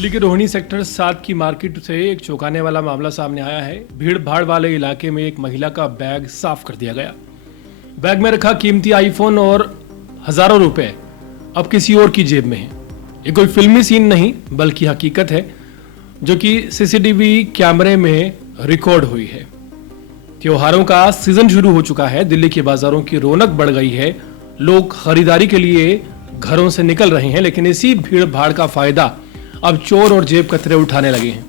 दिल्ली के रोहिणी सेक्टर 7 की मार्केट से एक चौंकाने वाला मामला सामने आया है। भीड़ भाड़ वाले इलाके में एक महिला का बैग साफ कर दिया गया। बैग में रखा कीमती आईफोन और हजारों रुपए अब किसी और की जेब में है। ये कोई फिल्मी सीन नहीं बल्कि हकीकत है जो कि सीसीटीवी कैमरे में रिकॉर्ड हुई है। त्योहारों का सीजन शुरू हो चुका है। दिल्ली के बाजारों की रौनक बढ़ गई है। लोग खरीदारी के लिए घरों से निकल रहे हैं, लेकिन इसी भीड़ भाड़ का फायदा अब चोर और जेब कतरे उठाने लगे हैं।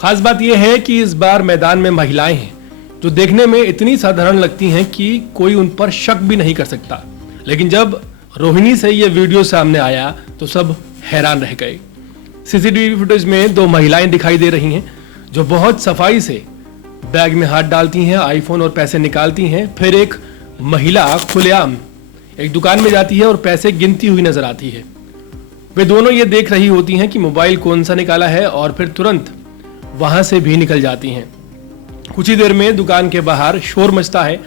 खास बात यह है कि इस बार मैदान में महिलाएं हैं जो देखने में इतनी साधारण लगती हैं कि कोई उन पर शक भी नहीं कर सकता। लेकिन जब रोहिणी से यह वीडियो सामने आया तो सब हैरान रह गए। सीसीटीवी फुटेज में दो महिलाएं दिखाई दे रही हैं जो बहुत सफाई से बैग में हाथ डालती हैं, आईफोन और पैसे निकालती हैं। फिर एक महिला खुलेआम एक दुकान में जाती है और पैसे गिनती हुई नजर आती है। वे दोनों ये देख रही होती हैं कि मोबाइल कौन सा निकाला है और फिर तुरंत वहां से भी निकल जाती हैं। कुछ ही देर में दुकान के बाहर शोर मचता है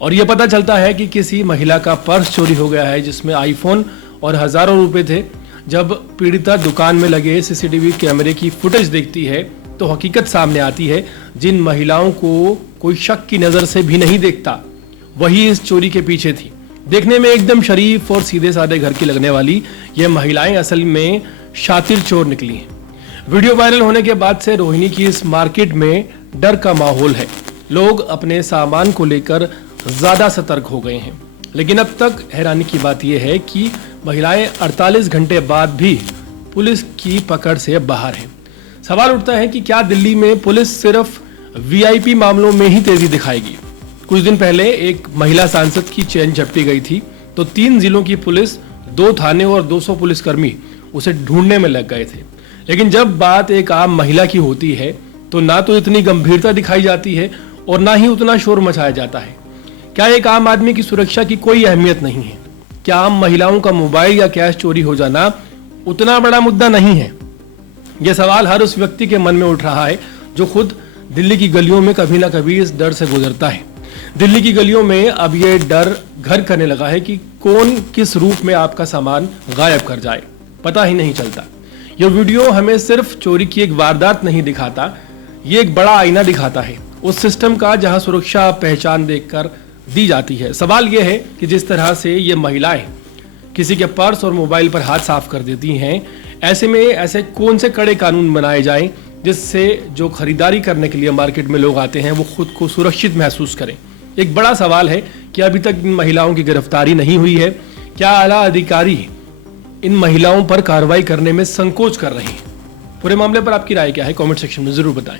और यह पता चलता है कि किसी महिला का पर्स चोरी हो गया है जिसमें आईफोन और हजारों रुपए थे। जब पीड़िता दुकान में लगे सीसीटीवी कैमरे की फुटेज देखती है तो हकीकत सामने आती है। जिन महिलाओं को कोई शक की नजर से भी नहीं देखता वही इस चोरी के पीछे थी। देखने में एकदम शरीफ और सीधे साधे घर की लगने वाली ये महिलाएं असल में शातिर चोर निकली हैं। वीडियो वायरल होने के बाद से रोहिणी की इस मार्केट में डर का माहौल है। लोग अपने सामान को लेकर ज्यादा सतर्क हो गए हैं। लेकिन अब तक हैरानी की बात यह है कि महिलाएं 48 घंटे बाद भी पुलिस की पकड़ से बाहर हैं। सवाल उठता है कि क्या दिल्ली में पुलिस सिर्फ वीआईपी मामलों में ही तेजी दिखाएगी? कुछ दिन पहले एक महिला सांसद की चेन झपटी गई थी तो 3 जिलों की पुलिस, 2 थाने और 200 पुलिसकर्मी उसे ढूंढने में लग गए थे। लेकिन जब बात एक आम महिला की होती है तो ना तो इतनी गंभीरता दिखाई जाती है और ना ही उतना शोर मचाया जाता है। क्या एक आम आदमी की सुरक्षा की कोई अहमियत नहीं है? क्या आम महिलाओं का मोबाइल या कैश चोरी हो जाना उतना बड़ा मुद्दा नहीं है? यह सवाल हर उस व्यक्ति के मन में उठ रहा है जो खुद दिल्ली की गलियों में कभी ना कभी इस डर से गुजरता है। दिल्ली की गलियों में अब यह डर घर करने लगा है कि कौन किस रूप में आपका सामान गायब कर जाए, पता ही नहीं चलता। यह वीडियो हमें सिर्फ चोरी की एक वारदात नहीं दिखाता, ये एक बड़ा आईना दिखाता है उस सिस्टम का जहां सुरक्षा पहचान देखकर दी जाती है। सवाल यह है कि जिस तरह से ये महिलाएं किसी के पर्स और मोबाइल पर हाथ साफ कर देती हैं, ऐसे में ऐसे कौन से कड़े कानून बनाए जाएं जिससे जो खरीदारी करने के लिए मार्केट में लोग आते हैं वो खुद को सुरक्षित महसूस करें। एक बड़ा सवाल है कि अभी तक इन महिलाओं की गिरफ्तारी नहीं हुई है। क्या आला अधिकारी इन महिलाओं पर कार्रवाई करने में संकोच कर रहे हैं? पूरे मामले पर आपकी राय क्या है? कमेंट सेक्शन में जरूर बताएं।